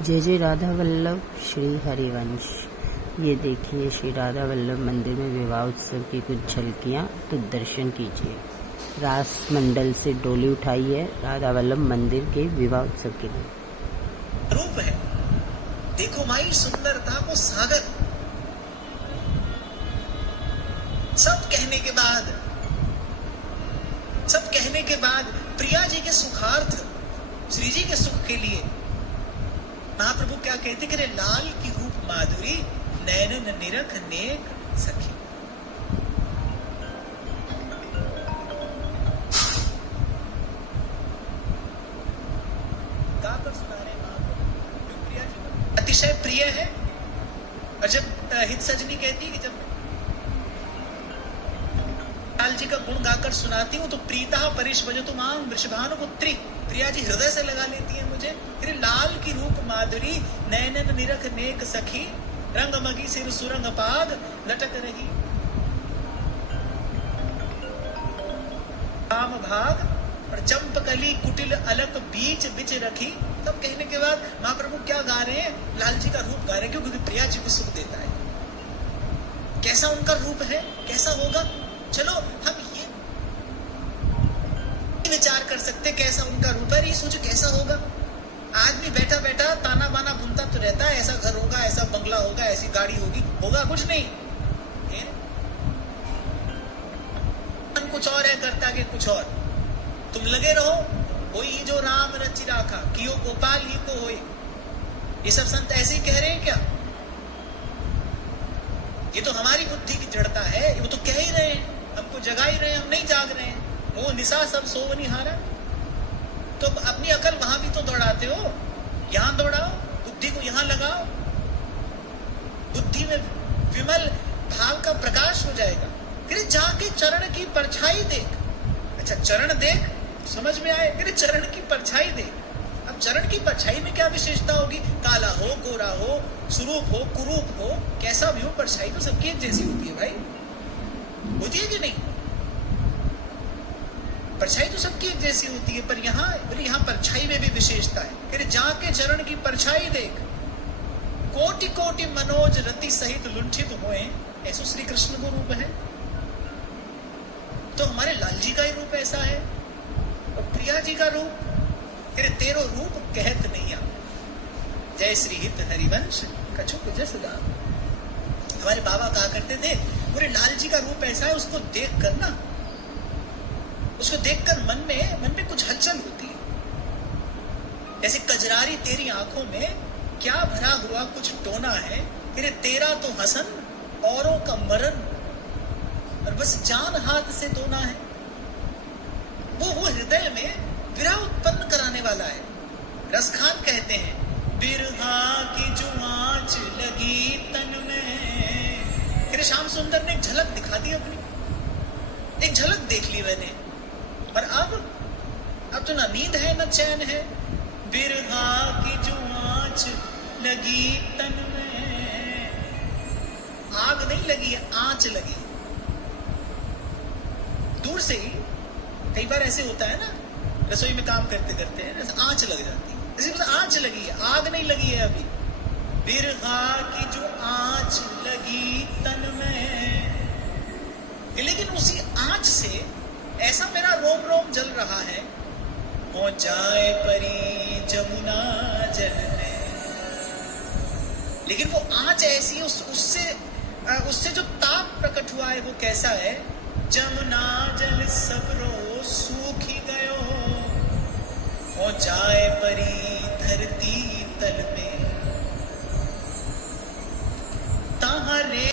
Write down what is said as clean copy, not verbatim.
जय जय राधा वल्लभ श्री हरिवंश। ये देखिए श्री राधा वल्लभ मंदिर में विवाह उत्सव की कुछ झलकियाँ, तो दर्शन कीजिए। रास मंडल से डोली उठाई है राधा वल्लभ मंदिर के विवाह उत्सव के लिए। रूप है, देखो माई सुंदरता को सागर। सब कहने के बाद प्रिया जी के सुखार्थ, श्री जी के सुख के लिए महाप्रभु क्या कहते कि रे लाल की रूप माधुरी, नैनन निरख नेक सखी। गाकर सुना रहे महाप्रभु, प्रिया जी अतिशय प्रिय है। और जब हित सजनी कहती है कि जब लाल जी का गुण गाकर सुनाती हूँ तो प्रीता परिश भजतु मां वृषभानुपुत्री, प्रिया जी हृदय से लगा लेती है मुझे। फिर लाल की रूप माधुरी, नैनन निरख नेक सखी, रंग मगी सिर सुरंग पाद लटक रही, काम भाग और चंपकली कुटिल अलक बीच बिच रखी। तब कहने के बाद महाप्रभु क्या गा रहे हैं? लाल जी का रूप गा रहे हैं, क्योंकि प्रिया जी को सुख देता है। कैसा उनका रूप है, कैसा होगा? चलो हम ये विचार कर सकते कैसा उनका रूप है, ये सोचो कैसा होगा। आदमी बैठा बैठा ताना बाना बुनता तो रहता है, ऐसा घर होगा, ऐसा बंगला होगा, ऐसी गाड़ी होगी, होगा कुछ नहीं। कुछ और है, करता के कुछ और। तुम लगे रहो, वही जो राम रचि राखा कियो गोपाल ही को होए। ये सब संत ऐसे ही कह रहे हैं क्या? ये तो हमारी बुद्धि की जड़ता है, वो तो कह ही रहे हैं, हमको जगा ही रहे हैं, हम नहीं जाग रहे हैं। वो निशा सब सोवनी हारा। तो अपनी अकल वहां भी तो दौड़ाते हो, यहां दौड़ाओ, बुद्धि को यहां लगाओ, बुद्धि में विमल भाव का प्रकाश हो जाएगा। फिर जाके चरण की परछाई देख। अच्छा, चरण देख समझ में आए, फिर चरण की परछाई देख। अब चरण की परछाई में क्या विशेषता होगी? काला हो, गोरा हो, सुरूप हो, कुरूप हो, कैसा भी हो, परछाई तो सबकी एक जैसी होती है भाई, होती है कि नहीं? परछाई तो सबकी एक जैसी होती है, पर यहाँ परछाई में भी विशेषता है। फिर जाके चरण की परछाई देख, कोटि कोटि मनोज रति सहित लुंठित होए, ऐसो श्री कृष्ण को रूप है। तो हमारे लाल जी का ही रूप ऐसा है, और प्रिया जी का रूप, फिर तेरो रूप कहत नहीं आ। जय श्री हित हरिवंश कछुक जस गान। हमारे बाबा कहा करते थे, पूरे लाल जी का रूप ऐसा है, उसको देख कर ना, उसको देखकर मन में कुछ हलचल होती है। जैसे कजरारी तेरी आंखों में क्या भरा हुआ कुछ टोना है, फिर तेरा तो हसन औरों का मरण, और बस जान हाथ से धोना है। वो हृदय में विरह उत्पन्न कराने वाला है। रसखान कहते हैं, बिरहा की जो आंच लगी तन में। फिर श्याम सुंदर ने एक झलक दिखा दी, अपनी एक झलक देख ली मैंने। और अब तो ना नींद है ना चैन है। बिरहा की जो आंच लगी तन में, आग नहीं लगी है, आंच लगी। दूर से ही कई बार ऐसे होता है ना, रसोई में काम करते करते आंच लग जाती है, जैसे बस आंच लगी है, आग नहीं लगी है अभी। बिरहा की जो आंच लगी तन में, लेकिन उसी आंच से ऐसा मेरा रोम रोम जल रहा है, हो जाए परी जमुना जल में। लेकिन वो आंच ऐसी, उससे जो ताप प्रकट हुआ है वो कैसा है? जमुना जल सब